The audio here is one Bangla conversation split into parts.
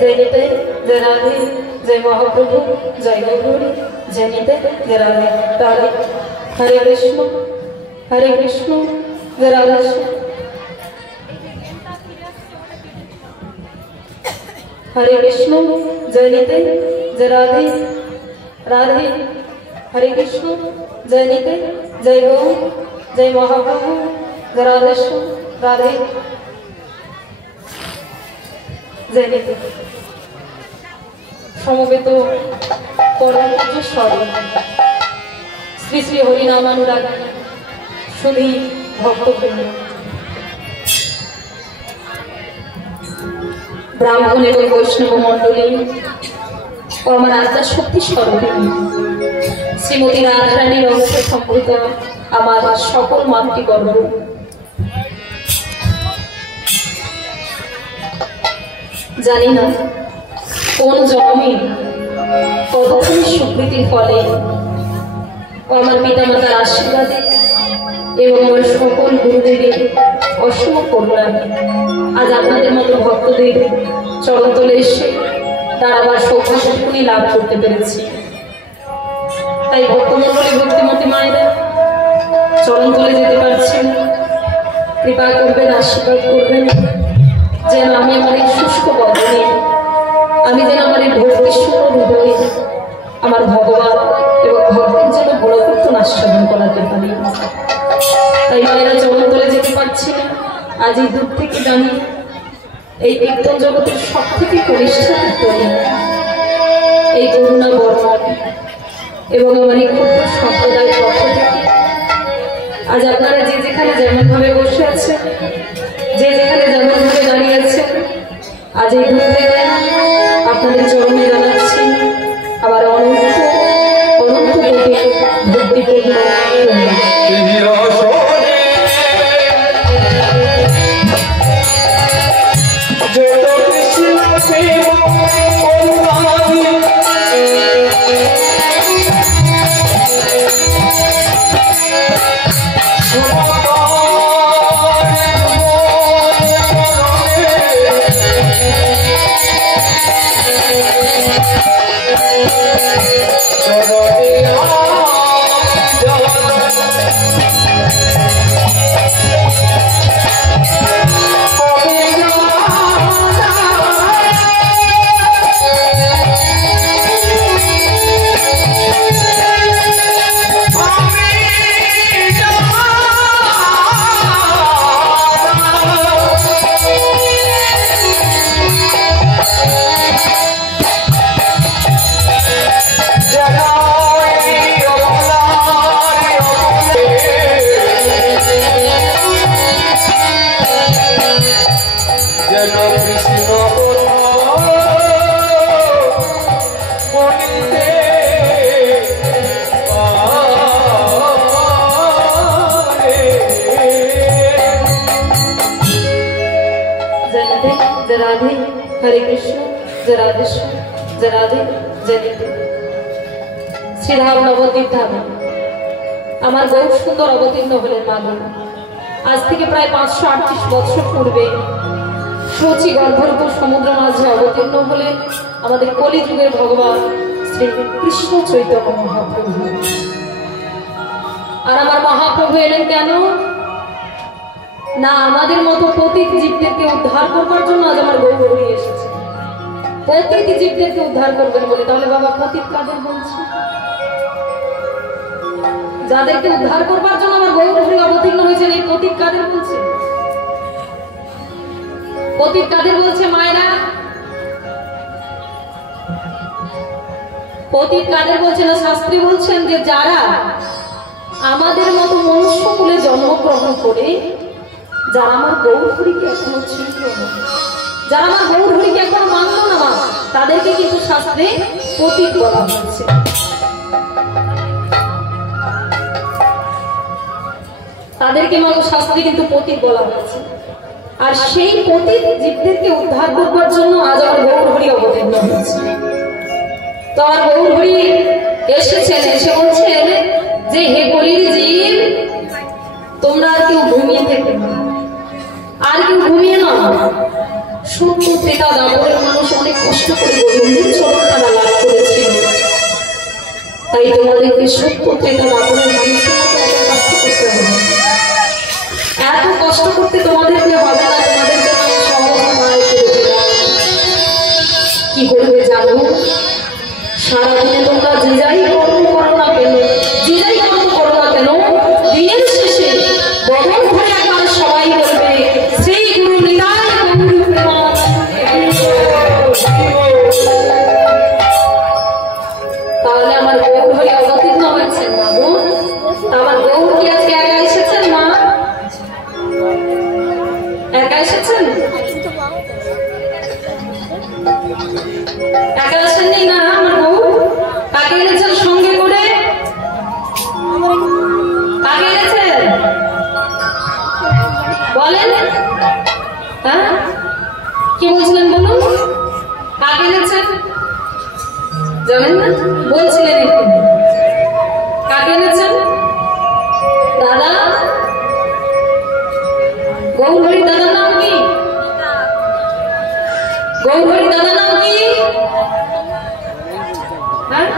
जय निते जय राधे जय महाप्रभु जय गौरी जय निते जय राधे राधे हरे कृष्ण जय राधे हरे कृष्ण जय निते जय राधे राधे हरे कृष्ण जय निते जय गौ जय महाप्रभु जय राधे राधे जय निते समवेत परम पूज्य स्वरूप श्री श्री हरिनामानुराग सुधी भक्तवृंद ब्राह्मण एवं वैष्णव मंडली और আমার আত্মা শক্তি স্বরূপিণী শ্রীমতী রাধারানীর অংশ সম্ভূত আমার সকল মাতৃগর্ভ জানি না কোন জন্মে কতক্ষণ সুকৃতির ফলে ও আমার পিতামাতার আশীর্বাদে এবং আমার সকল গুরুদেবের অসীম করুণায় আজ আপনাদের মতো ভক্তদের চরণতলে এসে দাঁড়াবার সৌভাগ্যটুকুনি লাভ করতে পেরেছি। তাই ভক্তমণ্ডলী ভক্তিমতী মায়েরা চরণতলে যেতে পারছেন, কৃপা করবেন, আশীর্বাদ করবেন যেন আমি আমার এই শুষ্ক বদনে, আমি যেন আমার এই ভক্তিশূন্য হৃদয়ে আমার ভগবান এবং ভক্তের জন্য গুণকীর্তন আস্বাদন করাতে পারি। তাই মায়েরা চরণতলে যেতে পারছি না, আজ এই দূর থেকে জানি এই কীর্তন জগতের সব থেকে কনিষ্ঠ কীর্তনী এই করুণা বর্মন এবং আমার এই ক্ষুদ্র সম্প্রদায়ের পক্ষ থেকে আজ আপনারা যে যেখানে যেমন ভাবে বসে আছেন, যে যেখানে যেমন ভাবে দাঁড়িয়ে আছেন, আজ এই দূর থেকে আপনাদের চরণে জানাচ্ছি আবার অনন্ত অনন্ত কোটি ভক্তিপূর্ণ राधे हरे कृष्ण जय राधे जय राधे जय निते श्रीधाम नवद्वीप धाम আমার বহু সুন্দর অবতীর্ণ হলেন মাগো। আজ থেকে প্রায় 538 বছর পূর্বে সচি গর্ভরূপ সমুদ্র মাঝে অবতীর্ণ হলেন আমাদের কলিযুগের ভগবান শ্রী কৃষ্ণ চৈতন্য মহাপ্রভু। আর আমার মহাপ্রভু এলেন কেন না আমাদের মতো পতিত জীবদেরকে উদ্ধার করবার জন্য আজ আমার গৌরী এসেছে। পতিত জীবদেরকে উদ্ধার করবেন বলে, তাহলে বাবা পতিত কাদের বলছে? যাদেরকে উদ্ধার করবার জন্য আমার গৌরী অবতীর্ণ হয়েছেন, এই পতিত কাদের বলছে? পতিত কাদের বলছে মায়েরা? পতিত কাদের বলছে না শাস্ত্রী বলছেন যে যারা আমাদের মতো মনুষ্য কুলে জন্মগ্রহণ করে যারা আমার গৌরহরিকে এখনো চিনল না, যারা আমার গৌরহরিকে এখনো মানল না, তাদেরকে কিন্তু শাস্ত্রে পতিত বলা হচ্ছে। তাদেরকে মাগো শাস্ত্রে কিন্তু পতিত বলা হচ্ছে। আর সেই পতিত জীবদেরকে উদ্ধার করবার জন্য আজ আমার গৌরহরি অবতীর্ণ হয়েছে। তো আমার গৌরহরি এসেছেন, এসে বলছেন যে হে কলির জীব, তোমরা আর কেউ ঘুমিয়ে থেকে আর কেউ ঘুমিয়ে না, সত্য তেতা দাপরের মানুষ অনেক কষ্ট করে গোবিন্দের চরণখানা লাভ করেছিল। তাই তোমাদেরকে সত্য তেতা দাপরের মানুষের মতো এত কষ্ট করতে হবে। এত কষ্ট করতে তোমাদেরকে হবে না। তোমাদের জন্য আমি সহজ উপায় করে দিলাম। কি করবে জানো? সারাদিনে তোমরা যে যাই কর্ম করো না কেন, যে যাই কর্ম করো না কেন, দিনের শেষে বদন ধরে একবার সবাই বলবে শ্রী গুরু নিতাই গৌর প্রেমানন্দে। তাহলে আমার গৌর হয়ে অবতীর্ণ হয়েছেন মা গো। আমার গৌর কি আজকে একা এসেছেন মা? একা এসেছেন? একা আসেননি না আমার গৌর? কাকে এনেছেন সঙ্গে করে? কাকে এনেছেন বলেন? হ্যাঁ কি বলছিলেন বলুন? কাকে এনেছেন জানেন না? বলছিলেন একটু। কাকে এনেছেন? দাদা গৌরহরি দাদার নাম কি? গৌরহরি দাদার নাম কি? হ্যাঁ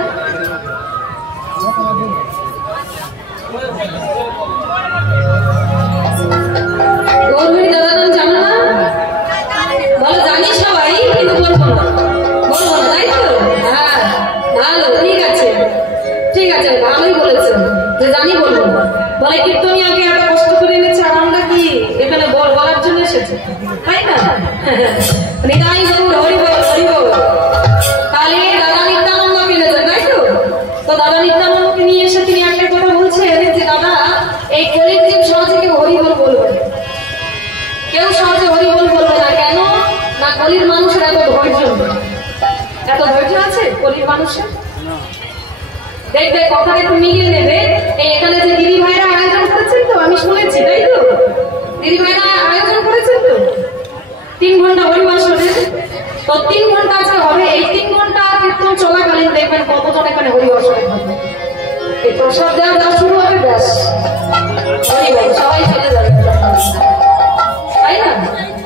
গৌরহরি দাদার নাম জানো না? বলো জানি সবাই, কিন্তু বলবো না। বলবো না তাই তো? হ্যাঁ ভালো, ঠিক আছে ঠিক আছে, ভালোই বলেছেন যে জানি বলবো না। বলে কীর্তনী আগে এত কষ্ট করে এনেছে, আর আমরা কি এখানে বলার জন্য এসেছে তাই না? নিতাই গৌর হরি বল হরি বল। তাহলে দাদা নিত্যানন্দকে এনেছেন তাই তো? তো দাদা নিত্যানন্দকে নিয়ে এসে তিনি একটা কথা বলছেন যে দাদা এই কলির জীব সহজে কেউ হরি বল বলবে না। কেউ সহজে হরি বল বলবে না। কেন না? কলির মানুষের এত ধৈর্য। এত ধৈর্য আছে কলির মানুষের? দেখবে কথা একটু মিলিয়ে নেবে। এই এখানে যে দিদি ভাইরা আয়োজন করেছেন তো, আমি শুনেছি তাই তো? দিদি ভাইরা আয়োজন করেছেন তো 3 ঘন্টা হরিবাসনের। তো 3 ঘন্টা আজকে হবে। এই 3 ঘন্টা কীর্তন চলাকালীন দেখবেন কতজন এখানে হরিবাসনে হবে। এই প্রসাদ দেওয়া শুরু হবে, ব্যাস হরিবল সবাই চলে যাবে তাই না?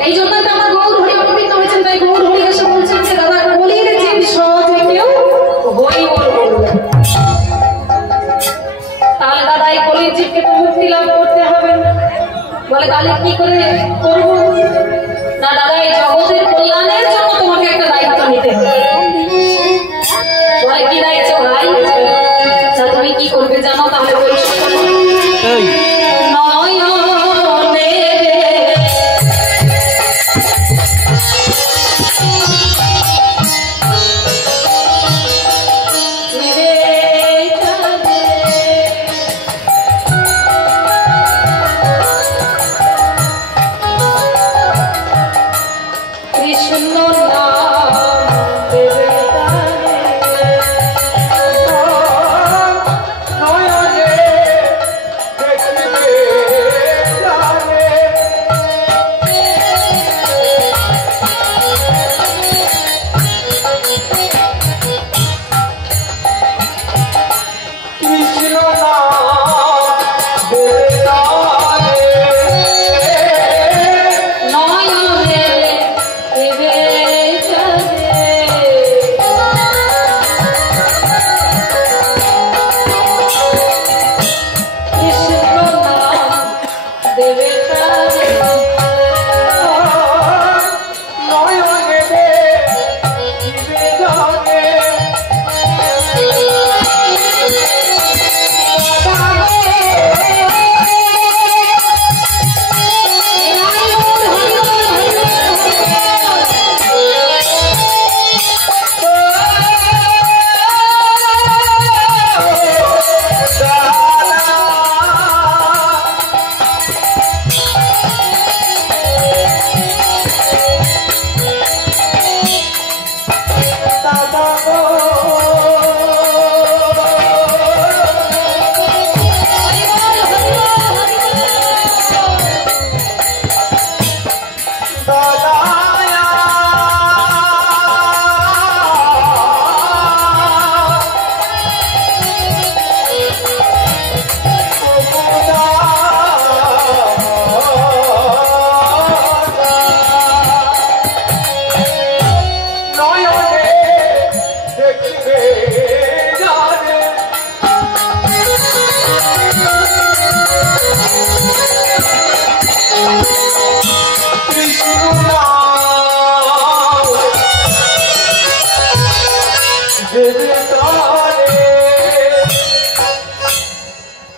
এই জন্য তো আমার গৌর হরি অবতীর্ণ হয়েছেন। তাই গৌর হরি এসে বলছেন যে দাদা বলি যে সহজে কেউ হরিবল বলবে। তাহলে দাদা এই কলির জীবকে তো মুক্তি লাভ করতে হবে। বলে তাহলে কি করে করবো? না দাদা এই জগতের কল্যাণের জন্য তোমাকে একটা দায়িত্ব নিতে হবে। বলে কি দায়িত্ব ভাই? তুমি কি করবে জানো? তাহলে বলছো কৃষ্ণ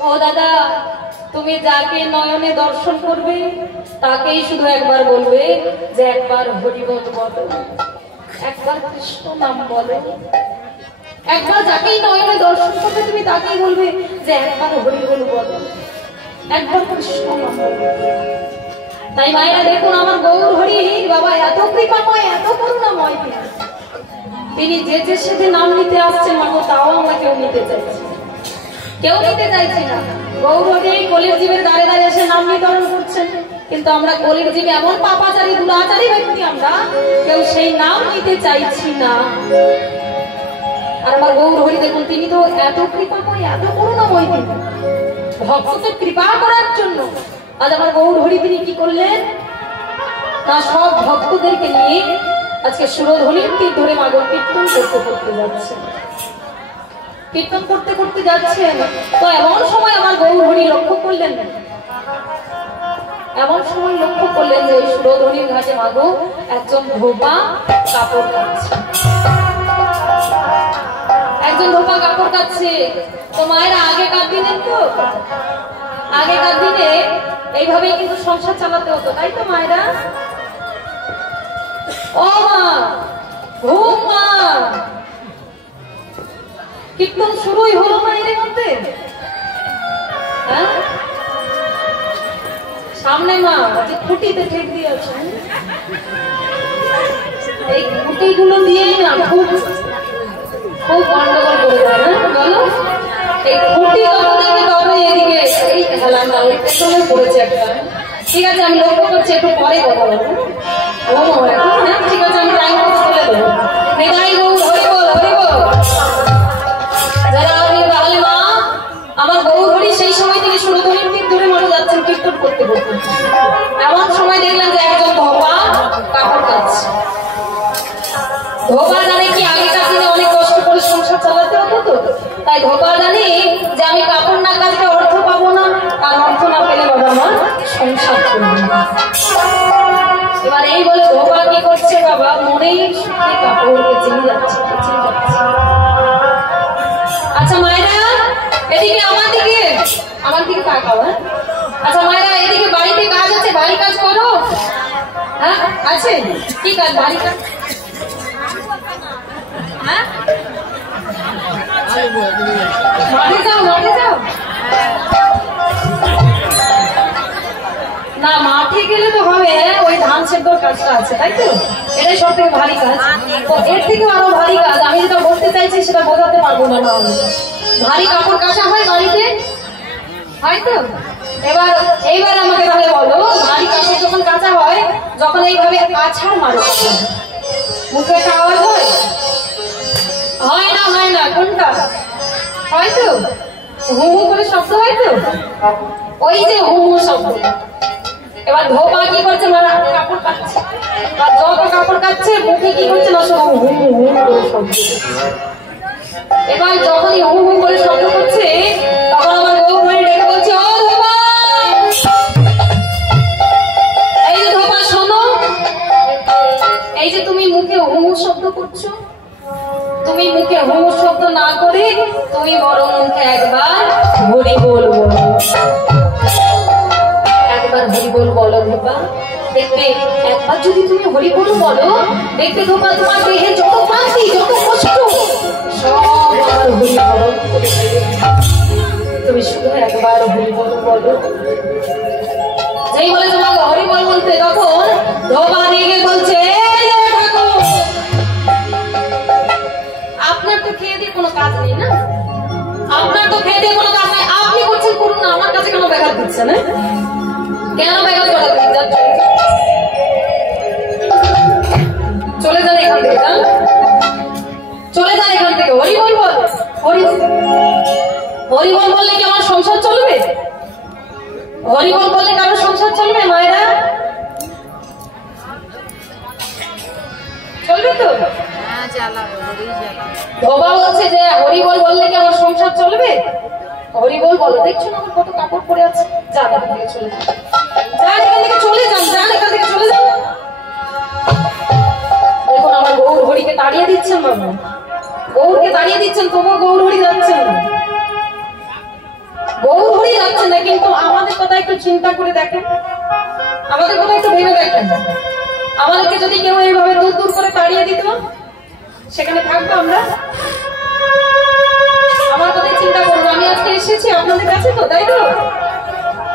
ও দাদা, তুমি যাকে নয়নে দর্শন করবে তাকেই শুধু একবার বলবে যে একবার হরিবল বলো, একবার কৃষ্ণ নাম বলো। একবার যাকেই নয়নে দর্শন করবে তুমি তাকেই বলবে যে একবার হরিবল বলো, একবার কৃষ্ণ নাম বলো। তাই মায়েরা দেখুন, আমার গৌর হরি বাবা এত কৃপাময়, এত করুণাময়, তিনি যে যে সেদিন নাম নিতে আসছেন মাগো, তাও আমরা কেউ নিতে চাইছি, কেউ নিতে চাইছি না। গৌর হরি কলির জীবের দ্বারে দ্বারে এসে নাম নির্ধারণ করছেন, কিন্তু আমরা কলির জীবে এমন পাপাচারী দুরাচারী ব্যক্তি, আমরা কেউ সেই নাম নিতে চাইছি না। আর আমার গৌর হরি দেখুন, তিনি তো এত কৃপাময়, এত করুণাময়, তিনি ভক্তকে কৃপা করার জন্য আজ আমার গৌর হরি তিনি কি করলেন না, সব ভক্তদেরকে নিয়ে আজকে সুরধ্বনির তীর ধরে মাগো কীর্তন করতে করতে যাচ্ছেন, কীর্তন করতে করতে যাচ্ছেন। তো এমন সময় আমার গৌর হরি লক্ষ্য করলেন, এমন সময় লক্ষ্য করলেন যে ওই সুরধ্বনির ঘাটে মাগো একজন ধোপা কাপড় কাচ্ছে, একজন ধোপা কাপড় কাচ্ছে। তো মায়েরা আগেকার দিনের, তো আগেকার দিনে এইভাবেই কিন্তু সংসার চালাতে হতো, তাই তো মায়েরা? ও মা, ঘুম মা, কীর্তন শুরুই হলো না এর মধ্যে। সামনে মা যে খুঁটিতে ঠেক দিয়েছেন, এই খুঁটিগুলো দিয়েই না খুব খুব গন্ডগোল করে দেয় না, বলো? এই খুঁটি এদিকে এই হেলানটা পেছনে পড়েছে একটা। ঠিক আছে, আমি লক্ষ্য করছি, একটু পরে কথা বলবো। ও এখন হ্যাঁ ঠিক আছে, আমি টাইম করে চলে দেবো। মেধাই গৌর হরিবল, হরিবল। যারা আমি তাহলে মা, আমার গৌর হরি সেই সময় থেকে সুরধ্বনির তীর ধরে মনে যাচ্ছেন কীর্তন করতে করতে। এমন সময় দেখলাম যে একজন ধোপা কাপড় কাচ্ছে। ধোপা জানে কি আগেকার দিনে অনেক কষ্ট করে সংসার চালাতে হতো, তো তাই ধোপা জানে যে আমি কাপড় না কাচলে অর্থ পাবো না, আর অর্থ না পেলে বাবা আমার সংসার চলবে না। এবার এই বলে ধোপা কি করছে বাবা, মনেই কাপড়কে চিনি যাচ্ছে। আচ্ছা মায়েরা, এদিকে আমার দিকে তাকাও। হ্যাঁ আচ্ছা মায়েরা, এদিকে বাড়িতে কাজ আছে, বাড়ি কাজ করো। হ্যাঁ আছে, কি কাজ? বাড়ি কাজ। হ্যাঁ মাঠে যাও, মাঠে যাও না, মাঠে গেলে তো হবে, ওই ধান সেদ্ধর কাজটা আছে, তাই তো? এটাই সব থেকে ভারী কাজ। তো এর থেকেও আরো ভারী কাজ, আমি যেটা বলতে চাইছি সেটা বোঝাতে পারবো না। ভারী কাপড় কাচা হয় বাড়িতে, হয়তো? এইবার আমাকে তাহলে বলো, ভারী কাপড় যখন কাচা হয়, যখন এইভাবে আছাড় মারো, মুখে একটা আওয়াজ হয়? হয় না, হয় না? কোনটা? হয়তো হু হু করে শব্দ, হয়তো ওই যে হু হু শব্দ। এবার ধোপা কি করছে, কাপড় কাচ্ছে, আর যত কাপড় কাচ্ছে মুখে কি করছে না, সব হু হু হু করে শব্দ। এবার যখনই হু হু করে শব্দ করছে, তখন আমার গৌর হরি ডেকে বলছে, ও ধোপা, এই যে ধোপা শোনো, এই যে তুমি মুখে হু হু শব্দ করছো, তুমি মুখে হু হু শব্দ না করে তুমি বরং মুখে একবার হরিবল বলো, একবার হরিবল বলো ধোপা। দেখবে একবার যদি তুমি হরিবল বলো, দেখবে ধোপা তোমার দেহে যত ক্লান্তি, যত কষ্ট সব আমার হরিবল করে দেবে। তুমি শুধু একবার হরিবল বলো। যেই বলে তোমাকে হরিবল বলতে, তখন ধোপা রেগে বলছে, আপনার তো খেয়ে দিয়ে কোনো কাজ নেই না, আপনার তো খেয়ে দিয়ে কোনো কাজ নেই, আপনি করছেন করুন না, আমার কাছে কেন ব্যাঘাত দিচ্ছেন? কেন ব্যাঘাত করা দিচ্ছেন? চলে যান এখান থেকে, যান, চলে যান এখান থেকে। হরিবল বল, হরিবল বললে কি আমার সংসার চলবে? হরিবল বললে কি আমার সংসার চলবে মায়েরা? চলবে তো? ধোপা বলছে যে হরিবল বললে কি আমার সংসার চলবে? হরিবল বলো। দেখছো না আমার কত কাপড় পরে আছে? যা, এখান থেকে চলে যা, এখান থেকে চলে দিচ্ছেন বাবু, গৌরকে তাড়িয়ে দিচ্ছেন, তবুও গৌর হরি যাচ্ছেন না, গৌর হরি যাচ্ছেন না। কিন্তু আমাদের কথা একটু চিন্তা করে দেখেন, আমাদের কথা একটু ভেবে দেখেন, আমাদেরকে যদি কেউ এইভাবে দূর দূর করে তাড়িয়ে দিত, সেখানে থাকবো আমরা? আমার কথাই চিন্তা করবো। আমি আজকে এসেছি আপনাদের কাছে, তো তাই তো,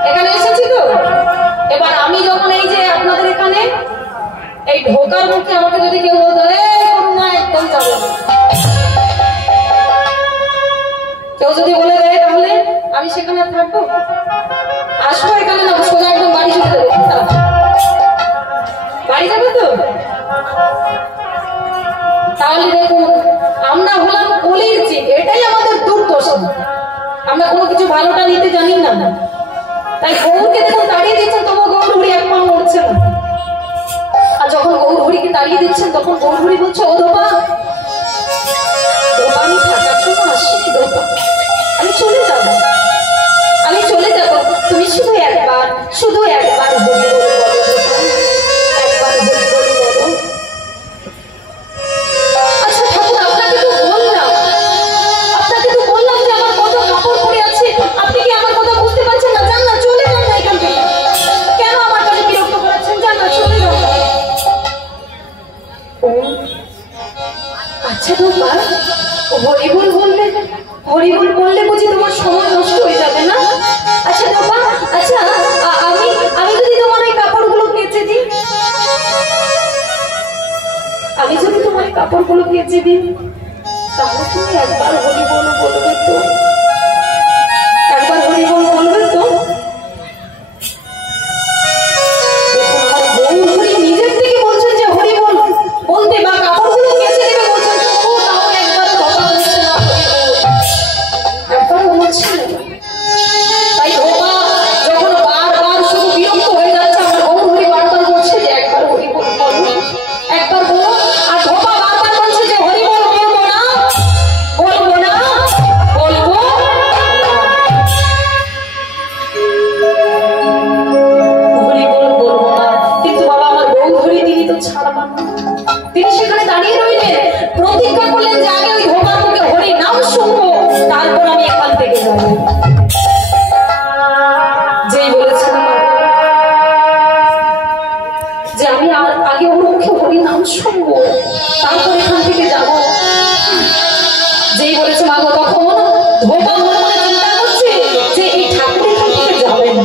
এখানে এসেছি তো। এবার আমি যখন এই যে আপনাদের এখানে এই ঢোকার মুখে আমাকে যদি কেউ বলতো না একদম যাবে না, কেউ যদি বলে দেয়, তাহলে আমি সেখানে থাকবো? আসবো এখানে না, সোজা একদম বাড়ি চলে যাবে। বাড়ি যাবে তো? তাহলে দেখুন, আমরা হলাম কলির জীব, এটাই আমাদের দুর্দশা। আমরা কোনো কিছু ভালোটা নিতে জানি না, তাই গৌরকে দেখুন তাড়িয়ে দিচ্ছেন, তবুও গৌর হরি এক পা নড়ছে না। আর যখন গৌর হরিকে তাড়িয়ে দিচ্ছেন, তখন গৌর হরি বলছে, ও ধোপা, আমি থাকার জন্য আসছি, ধোপা আমি চলে যাব, আমি চলে যাব, তুমি শুধু একবার হরি বলে বলো, একবার হরি বলে বলো। আচ্ছা ঠাকুর, আপনাকে তো বললাম যে আমার কত কাপড় পরে আছে, আপনি কি আমার কথা বুঝতে পারছেন না? যান না, চলে যান না এখান থেকে, কেন আমার কাছে বিরক্ত করাচ্ছেন? যান না, চলে যান। আচ্ছা ধোপা, হরিবল বললে বুঝি তোমার সময় নষ্ট হয়ে যাবে না? আচ্ছা ধোপা, আচ্ছা আমি যদি তোমার এই কাপড়গুলো কেচে দিই, তাহলে তুমি একবার হরিবল বলবে তো? একবার হরিবল বলবে তো? আমার বউ হরি নিজের থেকে বলছেন যে হরিবল বলতে, বা কাপড়গুলো কেচে দেবে বলছেন, তাও একবার কথা বলছে না, একবার বলছে না। তাই ধোপা যখন বারবার শুধু বিরক্ত হয়ে যাচ্ছে, আমার বউ হরি বারবার বলছে যে একবার হরিবল বলো, একবার বলো। আর ধোপা বারবার বলছে যে হরিবল বলবো না, বলবো না, বলবো হরিবল বলবো না। কিন্তু বাবা, আমার বউ হরি তিনি তো ছাড়বেন না, তিনি সেখানে দাঁড়িয়ে রইলেন, প্রতিজ্ঞা করলেন যে আগে ওই ধোপার মুখে হরি নাম শুনবো, তারপর আমি এখান থেকে যাবো। যেই বলেছেন যে আমি আগে ওর মুখে হরি নাম শুনবো, তারপর এখান থেকে যাবো, যেই বলেছে মাগো, তখন ধোপা মনে মনে চিন্তা করছে যে এই ঠাকুর এখান থেকে যাবেন,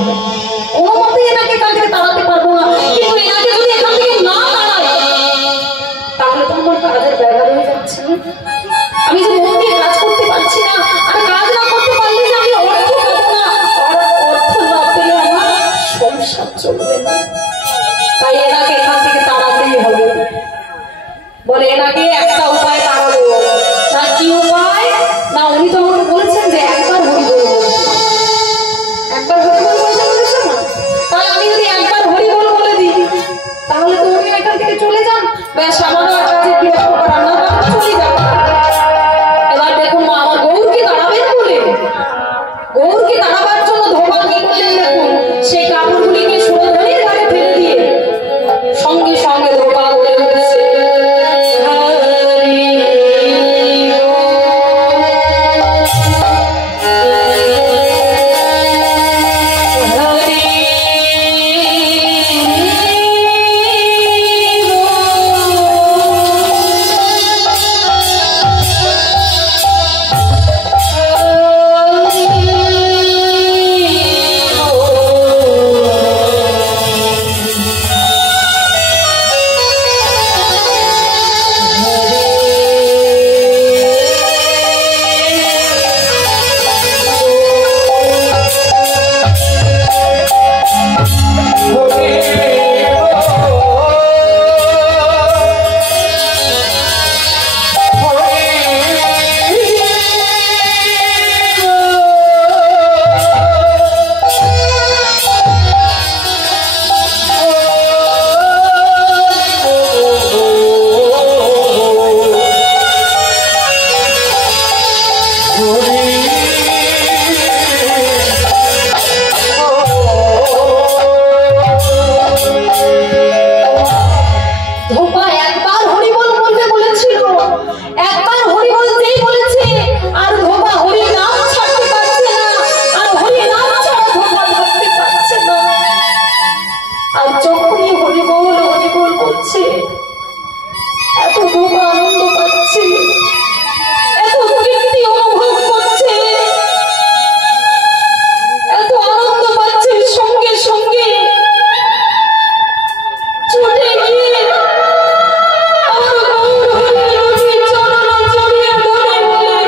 কোনো মতে এনাকে এখান থেকে তাড়াতে পারবো না। কিন্তু এনাকে যদি এখান থেকে না তাড়াই, তাহলে তো আমার কাজের ব্যাঘাত হয়ে যাচ্ছে। আমি যে মন দিয়ে কাজ করতে পারছি না, আর কাজ না করতে পারলে যে আমি অর্থ পাবো না, আর অর্থ না পেলে আমার সংসার চলবে না। তাই এনাকে এখান থেকে তাড়াতেই হবে। বলে এনাকে একটা উপায় তাড়াবো। না কি উপায়? না উনি তো আমাকে বলেছেন যে একবার হরি বল বলতে, একবার হরি বল বলতে বলেছেন না? তাহলে আমি যদি একবার হরি বল বলে দিই, তাহলে তো উনি এখান থেকে চলে যান, ব্যাস আমারও আর কাজে বিরক্ত করার না, চলে যাবো। এবার দেখুন মা, আমার গৌরকে তাড়াবেন বলে, গৌরকে তাড়াবার জন্য ধোপা কি করলেন দেখুন, সেই কাপড়গুলিকে সুরধনের ঘাটে ফেলে দিয়ে সঙ্গে সঙ্গে ধোপা বলে উঠছে, হরি যখনই হরিবল হরিবল করছে এত খুব আনন্দ পাচ্ছে, এত তৃপ্তি অনুভব করছে, এত আনন্দ পাচ্ছে, সঙ্গে সঙ্গে ছুটে গিয়ে আমার গৌর হরির রবির চরণে জড়িয়ে ধরে বলে,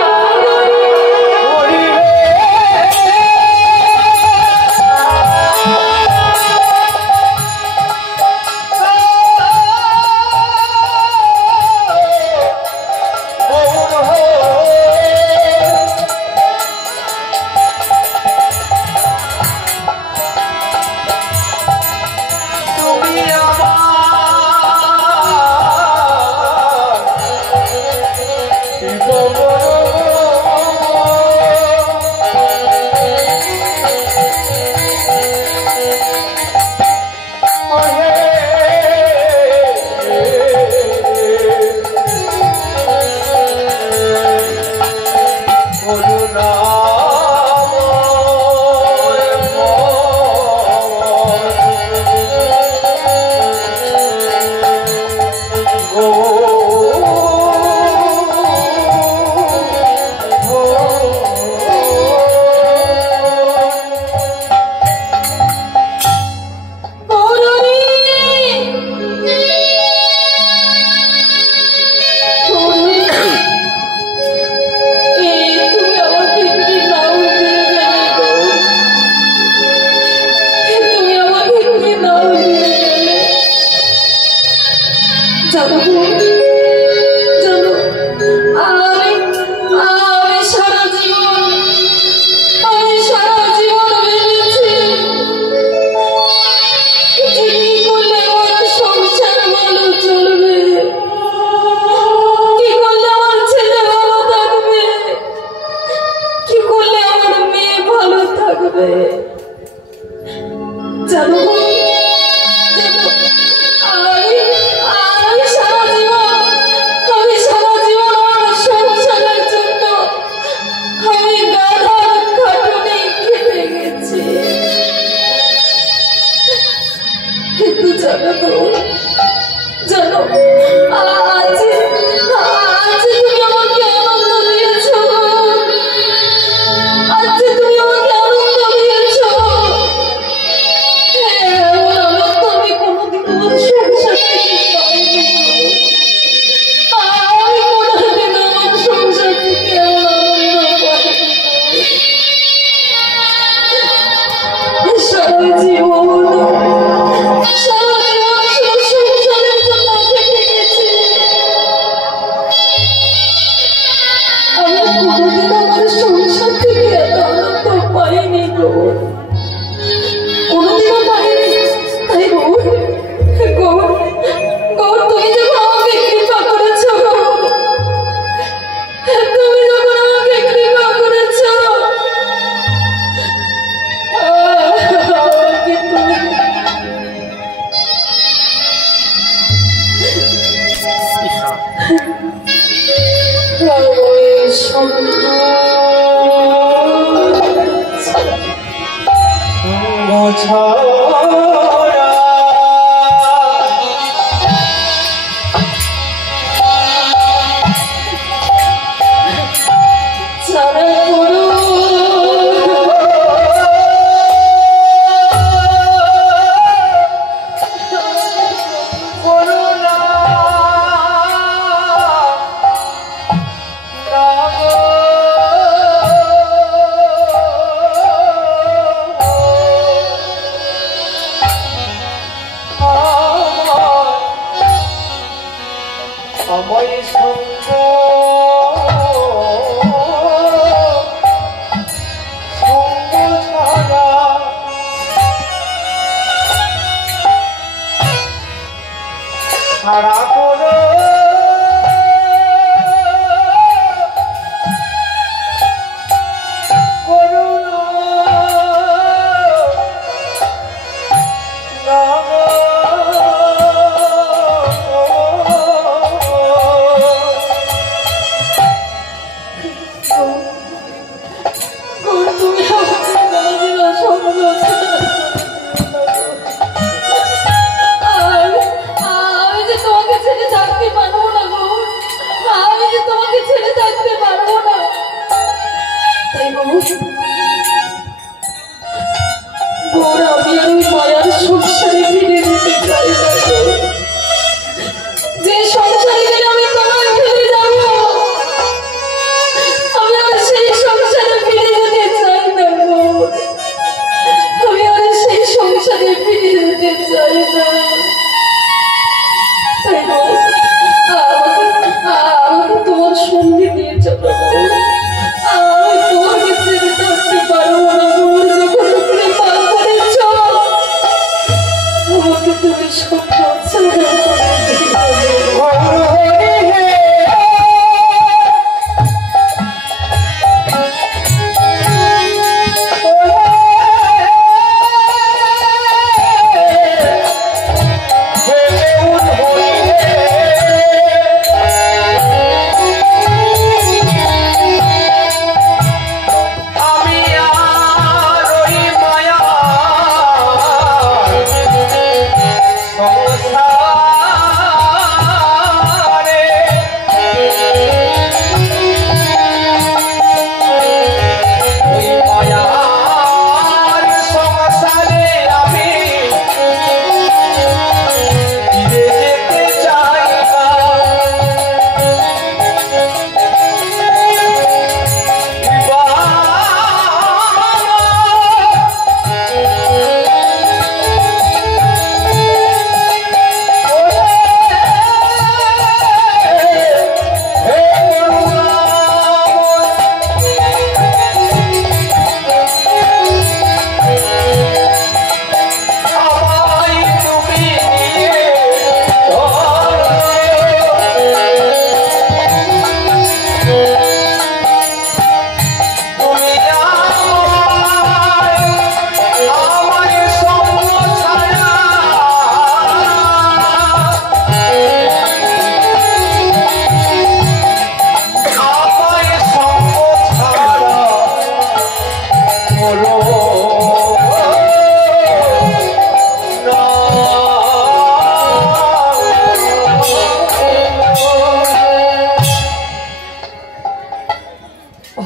আমাকে তুমি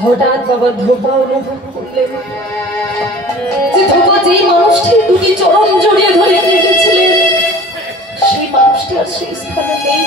হঠাৎ বাবা ধোপা অনুভব করলেন যে ধোপা যেই মানুষটি দুটি চরণ জড়িয়ে ধরে কেঁদেছিলেন সেই মানুষটি আর সেই স্থানে নেই।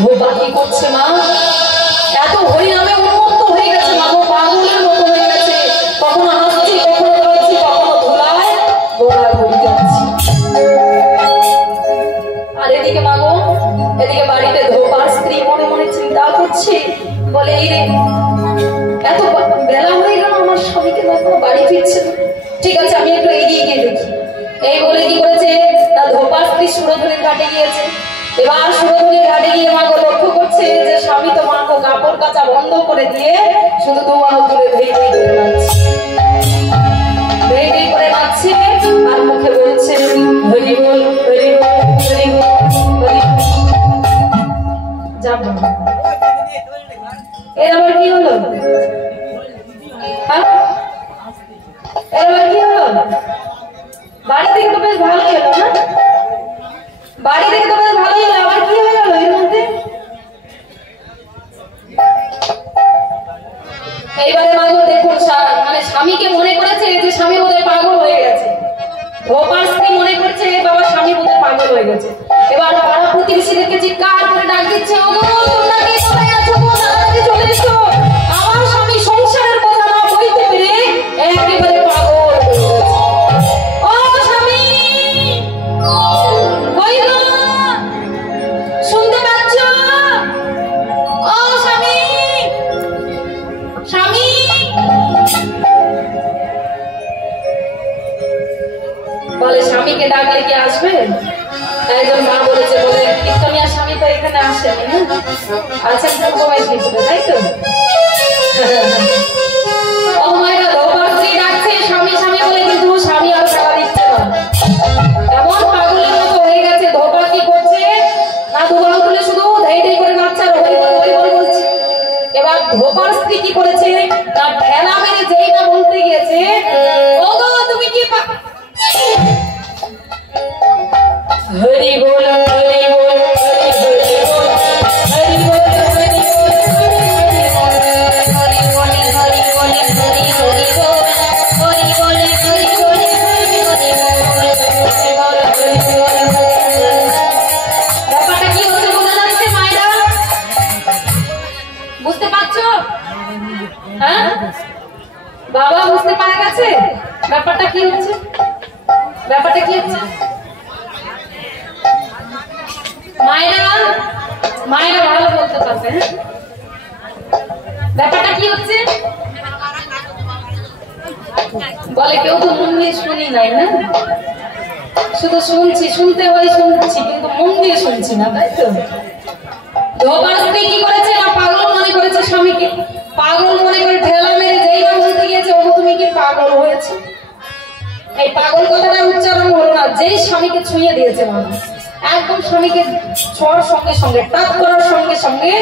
ধোপা কি করছে মা? এত হরি নামে উন্মত্ত হয়ে গেছে, মা পাগলের মতো হয়ে গেছে। কখনো হাসছি, কখনো কাঁদছি, কখনো ধুলায় গোড়ায় ভরে যাচ্ছি। আর এদিকে মাগো, এদিকে বাড়িতে ধোপার স্ত্রী মনে মনে চিন্তা করছে, বলে এই রে এত বেলা হয়ে গেল, আমার স্বামীকে এখনো বাড়ি ফিরছে। ঠিক আছে, আমি একটু এগিয়ে গিয়ে দেখি। এই বলে কি করেছে, তার ধোপার স্ত্রী সুরধুলির ঘাটে গিয়েছে। এবার সুরধুলির ঘাটে গিয়ে মাগো লক্ষ্য করছে যে স্বামী তো মাগো কাপড় কাচা বন্ধ করে দিয়ে শুধু দু বাহু তুলে ধেই ধেই করে নাচছে, ধেই ধেই করে নাচছে আর মুখে বলছে হরি বল হরি বল হরি বল হরি। যাবো এর আবার কি হলো? হ্যাঁ, এর আবার কি হলো? বাড়ি থেকে তো বেশ ভালোই হলো না? বাড়ি থেকে তো বেশ ভালোই হলো, আবার কি হয়ে গেল এর মধ্যে? এইবারে মাগো দেখুন, মানে স্বামীকে মনে করেছে যে স্বামী বোধহয় পাগল হয়ে গেছে। ধোপার স্ত্রী মনে করছে বাবা স্বামী বোধহয় পাগল হয়ে গেছে। এবার পাড়া প্রতিবেশীদেরকে চিৎকার করে ডাক দিচ্ছে, ওগো তোমরা কি কোথায় আছো? তাড়াতাড়ি চলে এসো, আমার স্বামী সংসারের কথা না বলতে পেরে একেবারে পাগল হয়ে গেছে। ও স্বামীকে ডাকলে কি আসবে? একজন মা বলেছে, বলে কীর্তনিয়া স্বামী তো এখানে আসেনি, আছেন পূর্ববাই ভিতরে, তাই তো? ও মায়েরা ধোপার স্ত্রী ডাকছে স্বামী স্বামী বলে, কিন্তু স্বামী আর সাড়া দিচ্ছে না। এমন পাগলের মতো হয়ে গেছে। ধোপা কি করছে না, দুবাহু তুলে শুধু ধেই ধেই করে নাচছে আর হই বল বলছে। এবার ধোপার স্ত্রী কি করেছে না, ঠেলা মেরে যেই না বলতে গিয়েছে, ওগো তুমি কি হরি বল হরি বল হরি বল হরি বল হরি বল হরি বল হরি বল হরি বল হরি বল ব্যাপারটা কি হচ্ছে বোঝা যাচ্ছে মায়েরা? বুঝতে পারছো? হ্যাঁ বাবা বুঝতে পারা গেছে ব্যাপারটা কি হচ্ছে? ব্যাপারটা কি হচ্ছে মায়েরা? মায়েরা ভালো বলতে পারবে। হ্যাঁ ব্যাপারটা কি হচ্ছে বলে, কেউ তো মন দিয়ে শুনি নাই না, শুধু শুনছি, শুনতে হয় শুনছি, কিন্তু মন দিয়ে শুনছি না, তাই তো? ধোপার স্ত্রী কি করেছে না, পাগল মনে করেছে স্বামীকে, পাগল মনে করে ঠেলা মেরে যেই না বলতে গিয়েছে, ওগো তুমি কি পাগল হয়েছে। এই পাগল কথাটা উচ্চারণ হলো না, যেই স্বামীকে ছুঁয়ে দিয়েছে মানুষ, একদম স্বামীকে ছোঁয়ার সঙ্গে সঙ্গে, টাচ করার সঙ্গে সঙ্গে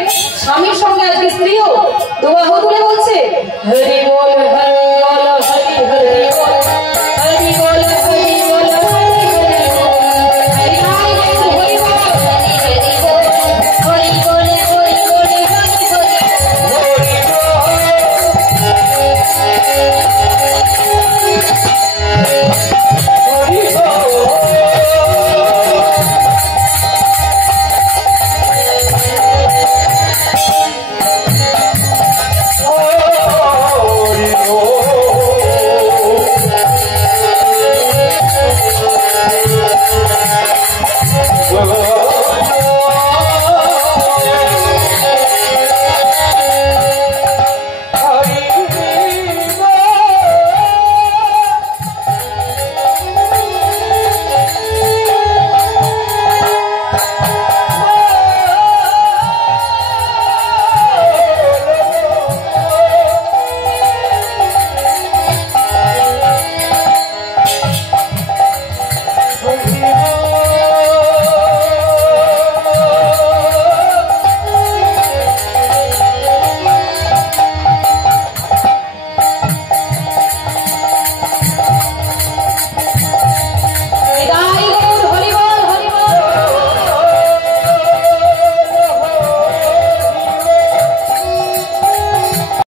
স্বামীর সঙ্গে আজকে স্ত্রীও দুবাহু তুলে বলছে হরি বল হরি বল হরি হরি